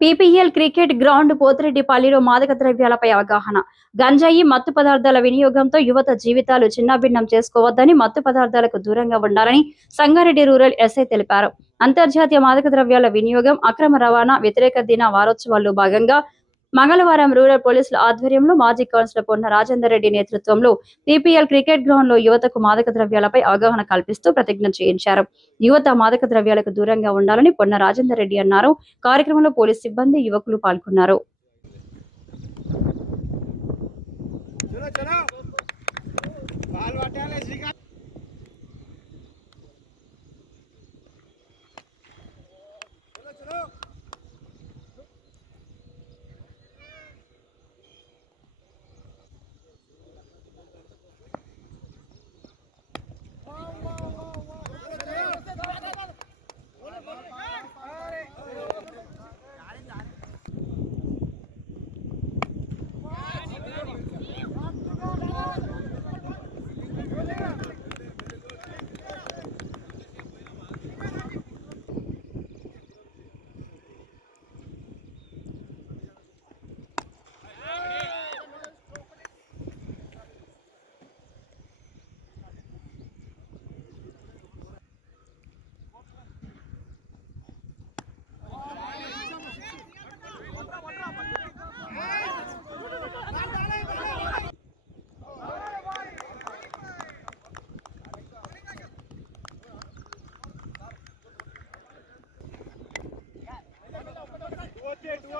PPL cricket ground పోతిరెడ్డిపల్లిలో మాదక ద్రవ్యాలపై అవగాహన. గంజాయి మత్తు పదార్థాల వినియోగంతో యువత జీవితాలు చిన్నాభిన్నం చేసుకోవద్దని మత్తు పదార్థాలకు దూరంగా ఉండాలని సంగారెడ్డి రూరల్ ఎస్ఐ తెలిపారు. అంతర్జాతీయ మాదక ద్రవ్యాల వినియోగం అక్రమ రవాణా వ్యతిరేక దిన వారోత్సవాల్లో భాగంగా మంగళవారం రూరల్ పోలీసుల ఆధ్వర్యంలో మాజీ కౌన్సిలర్ పొన్న రాజేందర్ రెడ్డి నేతృత్వంలో పీపీఎల్ క్రికెట్ గ్రౌండ్లో యువతకు మాదక ద్రవ్యాలపై అవగాహన కల్పిస్తూ ప్రతిజ్ఞ చేయించారు. యువత మాదక ద్రవ్యాలకు దూరంగా ఉండాలని పొన్న రాజేందర్ రెడ్డి అన్నారు. కార్యక్రమంలో పోలీస్ సిబ్బంది యువకులు పాల్గొన్నారు. चलो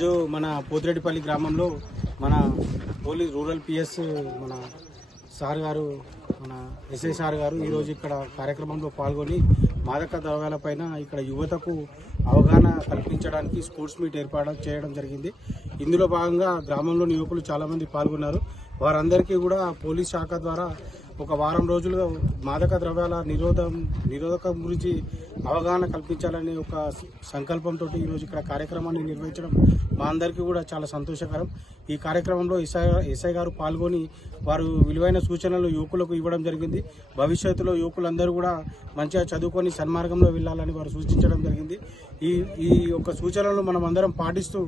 ఈరోజు మన పోతిరెడ్డిపల్లి గ్రామంలో మన పోలీస్ రూరల్ పిఎస్ మన సార్ గారు మన ఎస్ఐ సార్ గారు ఈరోజు ఇక్కడ కార్యక్రమంలో పాల్గొని మాదక ద్రవ్యాలపైన ఇక్కడ యువతకు అవగాహన కల్పించడానికి స్పోర్ట్స్ మీట్ ఏర్పాటు చేయడం జరిగింది. ఇందులో భాగంగా గ్రామంలోని యువకులు చాలామంది పాల్గొన్నారు. వారందరికీ కూడా పోలీస్ శాఖ ద్వారా ఒక వారం రోజులుగా మాదక ద్రవ్యాల నిరోధం నిరోధకం గురించి అవగాహన కల్పించాలనే ఒక సంకల్పంతో ఈరోజు ఇక్కడ కార్యక్రమాన్ని నిర్వహించడం మా అందరికీ కూడా చాలా సంతోషకరం. ఈ కార్యక్రమంలో ఎస్ఐ ఎస్ఐ గారు పాల్గొని వారు విలువైన సూచనలు యువకులకు ఇవ్వడం జరిగింది. భవిష్యత్తులో యువకులందరూ కూడా మంచిగా చదువుకొని సన్మార్గంలో వెళ్ళాలని వారు సూచించడం జరిగింది. ఈ ఈ యొక్క సూచనలు మనం అందరం పాటిస్తూ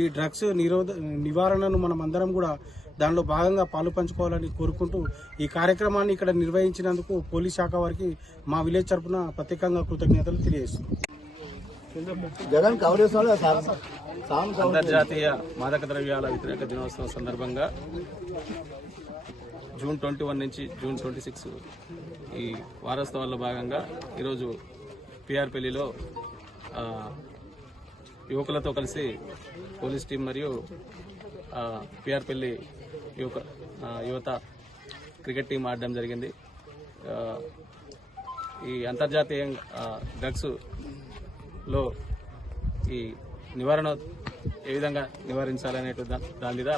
ఈ డ్రగ్స్ నిరోధ నివారణను మనం అందరం కూడా దానిలో భాగంగా పాలు పంచుకోవాలని కోరుకుంటూ ఈ కార్యక్రమాన్ని ఇక్కడ నిర్వహించినందుకు పోలీస్ శాఖ వారికి మా విలేజ్ తరపున ప్రత్యేకంగా కృతజ్ఞతలు తెలియజేస్తున్నాం. అంతర్జాతీయ మాదక ద్రవ్యాల వ్యతిరేక దినోత్సవం సందర్భంగా జూన్ ట్వంటీ వన్ నుంచి జూన్ ట్వంటీ సిక్స్ ఈ వారోత్సవాల్లో భాగంగా ఈరోజు పిఆర్పల్లిలో యువకులతో కలిసి పోలీస్ టీం మరియు పిఆర్పల్లి యువక యువత క్రికెట్ టీం ఆడడం జరిగింది. ఈ అంతర్జాతీయ డ్రగ్స్లో డ్రగ్స్లో ఈ నివారణ ఏ విధంగా నివారించాలనే దాని మీద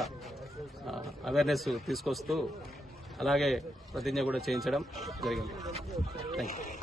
అవేర్నెస్ తీసుకొస్తూ అలాగే ప్రతిజ్ఞ కూడా చేయించడం జరిగింది. Thank you